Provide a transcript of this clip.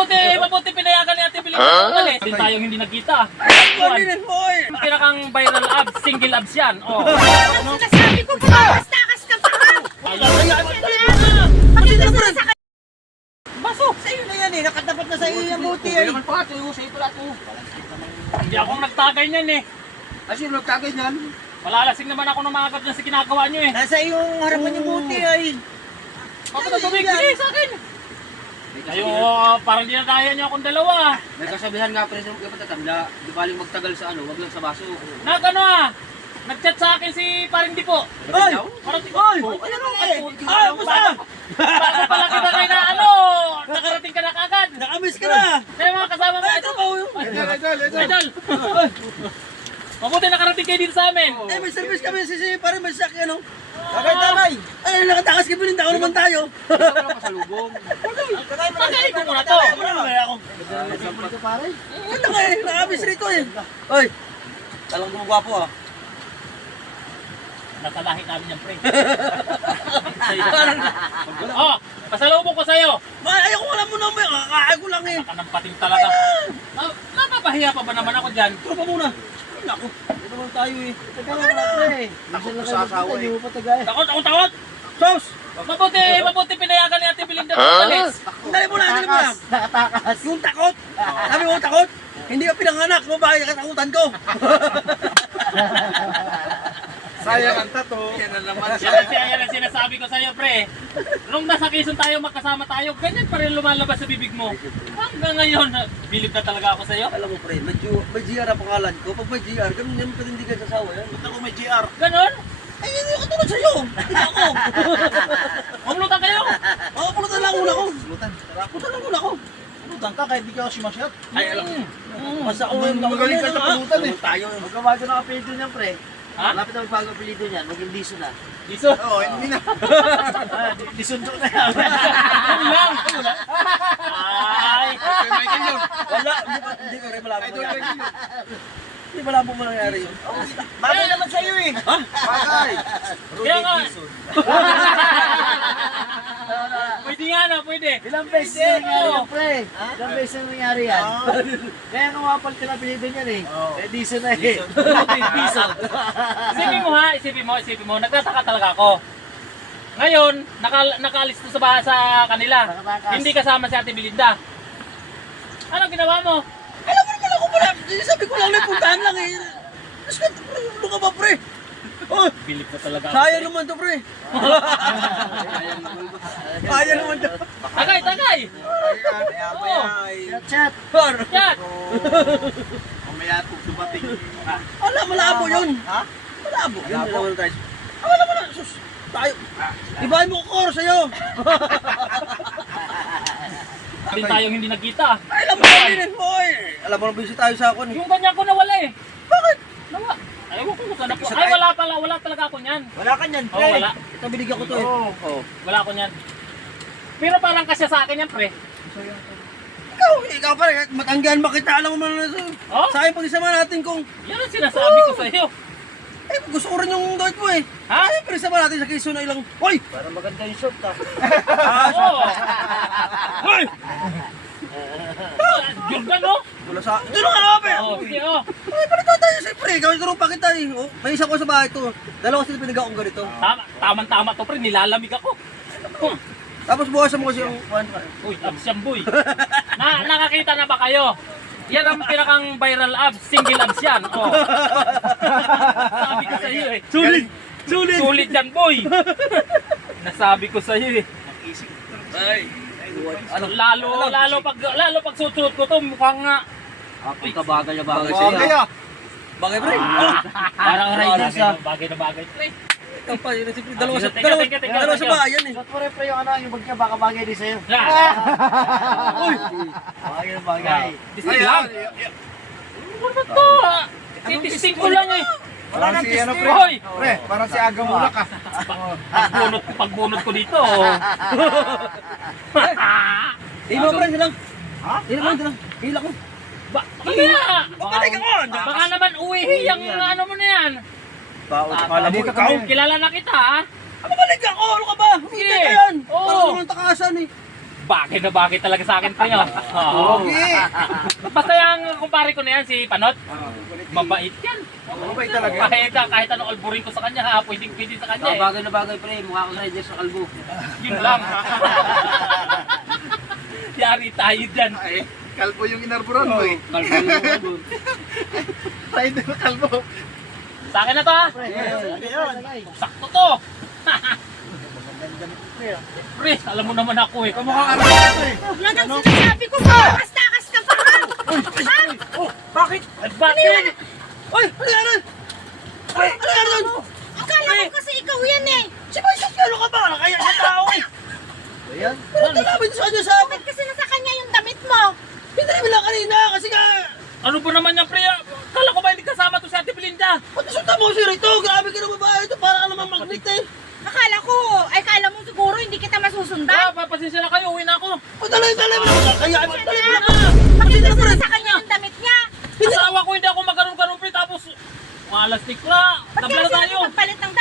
Mabuti pinayagan ni Ate Belinda. Din tayong hindi nagkita. Pinakang viral abs, single abs yan. Oh. Sinasabi ko pa, takas ka pa. Baso! Sa'yo na yan eh, nakatapat na sa'yo yung buti eh. naman pa, tuyo sa'yo pala ito. Hindi akong nagtagay niyan eh. Sino nagtagay niyan? Malalasing naman ako ng mga agad sa ginagawa niyo eh. Nasa iyong harapan yung buti ay. Ako na tumigil sa akin. Kayo, parang dinadaya niyo akong dalawa. May kasabihan nga pala sa mga kapatid, di baling magtagal sa ano, wag lang sa baso. Nagano nag-chat sa akin si Paring Dipo. Oy! Parang Oy! Ano mo eh? Ay, pusa! Bago pala kita kayo na nakarating ka na kagad. Nakamiss ka na! Kaya mga kasama mo ito. Idol! Mabuti nakarating kayo dito sa amin. Eh, may service kami si parang may sakyan no? Tagay! Ay, nakatakas ka Belinda, ako naman tayo. Ito lang pasalubong. Tagay ko muna to. Ito nga eh, nakamiss rito eh. Oy! Talagang gumagwapo ah. Nasa lahi namin yan, pre. Oh, pasalubong ko sa'yo. Ayaw ko wala mo naman, kakain ko lang eh. Kanampating talaga. Napapahiya pa ba naman ako dyan? Tropa muna. Ay, naku, ito naman tayo eh. Takot ko sa asawa eh. Takot! Sos! Mabuti pinayagan ni Ate Belinda. Alis. Dali mo na. Nakatakas. Yung takot. Sabi mo takot. Hindi ka pinanganak mo, bakit katakutan ko? Sayang ang tato. Yan na naman. Yan ang sinasabi ko sa'yo, pre. Nung nasa Quezon tayo, magkasama tayo, ganyan pa rin lumalabas sa bibig mo. Hanggang ngayon, bilib na talaga ako sa'yo. Alam mo pre, may GR ang pangalan ko. Pag may GR, ganun yan patindigan sa sawa yan. Ba't ako may GR? Ganon? Ay, hindi ako tulad sa'yo. Hindi ako. Mamulutan kayo. Pulutan lang muna ko. Lutan. Pulutan lang muna ko. Lutan ka kahit di ka kasi masyat. Ay, alam. Basta ako Magaling ka sa pulutan eh. Tayo. Magkabago ng apelido niyan, pre. Ha? Lapit na magbago apelido niyan, maging Diso na. Iso. Oo, hindi na. Disundo na yan. Yun lang. Ay. Michael yun. Wala, hindi ko rin malabo Idol mangyari. Michael yun. Hindi malabo mo nangyari yun. Bagay naman sa'yo eh. Bagay. Kaya nga. Pwede nga na, pwede. Ilang beses na nangyari yan, pre. Ilang beses na nangyari yan. Kaya kung mapalitin ang apelido niyan eh. Eh, Diso na eh. Piso. Isipin mo, nagtataka talaga ako. Ngayon, nakaalis to sa kanila. Nakatakas. Hindi kasama si Ate Belinda. Ano ginawa mo? Alam mo naman ako pala. Sabi ko lang na puntahan lang eh. Mas ka, ano ka ba pre? Oh, Bilip na talaga ako. sayang naman to pre. Sayang naman to. Tagay! Oo. Chat. Yan! Mamaya kung dumating. Alam, malabo yun. Ha? Malabo. Yun naman tayo. Wala mo na. Sus. Tayo. Ibahin mo ko koro sa'yo. Din tayong hindi nagkita. Ay, alam mo na mo eh. Alam mo na busy tayo sa akon eh. Yung ganyan ko nawala eh. Bakit? Nawa. Ayaw ko kung saan ako. Ay, wala talaga ako niyan. Wala ka niyan, Oo, wala. Ito binigyan ko to eh. Oo. Wala ako niyan. Pero parang kasya sa akin yan, pre. Ikaw pare, matanggaan makita. Alam mo man na Oh? sayang pag-isama natin kung Yan ang sinasabi ko sa iyo. eh gusto ko rin yung dart mo eh. Ha? Ay, pag-isama natin sa Quezon na ilang. Hoy! Para maganda yung shot ah. Oo. Hoy! Jordan, no? Wala sa... Ito na nga be! Oo, sige, oh. Ay, palito tayo siyempre. Gawin ko rin pa kita eh. Oh, may isa ko sa bahay to. Dalawa sila pinagawa kong ganito. Tama to, pre. Nilalamig ako. Tapos bukasan mo kasi yung... Uy, abs yan, boy. Nakakita na ba kayo? Yan ang pinakang viral abs, single abs yan. Oh. Sabi ko sa iyo eh. Sulit! Sulit! Sulit yan, boy. Nasabi ko sa iyo eh. Ay! Lalo pag susuot ko to, mukhang nga. Kung kabagay na bagay Okay sa'yo. ah. Bagay pre! Parang riders ah. Bagay na bagay, pre. Ikaw pa, yun si dalawa sa... Teka. Dalawa sa bayan eh. Shot mo rin pre yung ano, yung bagka baka bagay din sa'yo. Uy! Bagay na bagay. Disting lang. Ano ba to? Titisting ko lang eh. Wala nang si ano, testing. pre? Hoy! Pre, parang si Aga Mulak ah. Pagbunot ko dito. Oh. Hila mo pre, hilang. Ha? Hila mo, hilang. Hila ko. Kaya! Balik ako! Baka naman uwi yung ano mo na yan. Kala mo ikaw. Kilala na kita ha. Balik ako! Ano ka ba? Hindi Sige. ka yan! Oo. Parang naman takasan eh. bagay na bagay talaga sa akin pre. Oo. Basta yung kumpare ko na yan, si Panot. Mabait yan. Mabait talaga. Kahit anong alburin ko sa kanya, ha, pwede sa kanya eh. Bagay na bagay pre, mukha ko rider sa kalbo. Yun lang. Yari tayo dyan. Ay, kalbo yung inarburan mo eh. Kalbo yung kalbo. Rider na kalbo. Sa akin na to ha. Sakto to. Pre, alam mo naman ako eh. Kamukha ka rin eh. Yan ang sinasabi ko, takas-takas ka pa ha? Ha? Bakit? Bakit? Ay, ano yan? Ay, ano yan? Akala ko kasi ikaw yan eh. Si Moises, ano ka ba? Kaya sa tao eh. Ayan. Pero talamin sa kanya sa akin. Bakit kasi nasa kanya yung damit mo? Pinari mo lang kanina kasi nga. Ano ba naman yan pre? Kala ko ba hindi kasama to si Ate Belinda? Pati sunta mo si Rito. Grabe ka na babae ito. Para ka naman magnet eh. Akala ko, ay kala mo siguro hindi kita masusundan. Papasensya na kayo, uwi na ako. Padalay mo lang. Kaya, padalay mo lang. Bakit kasi nasa kanya yung damit niya? Asawa ko hindi ako magkaroon-karoon pre tapos malastik na. Ba't Tabla kaya na sila tayo. magpalit ng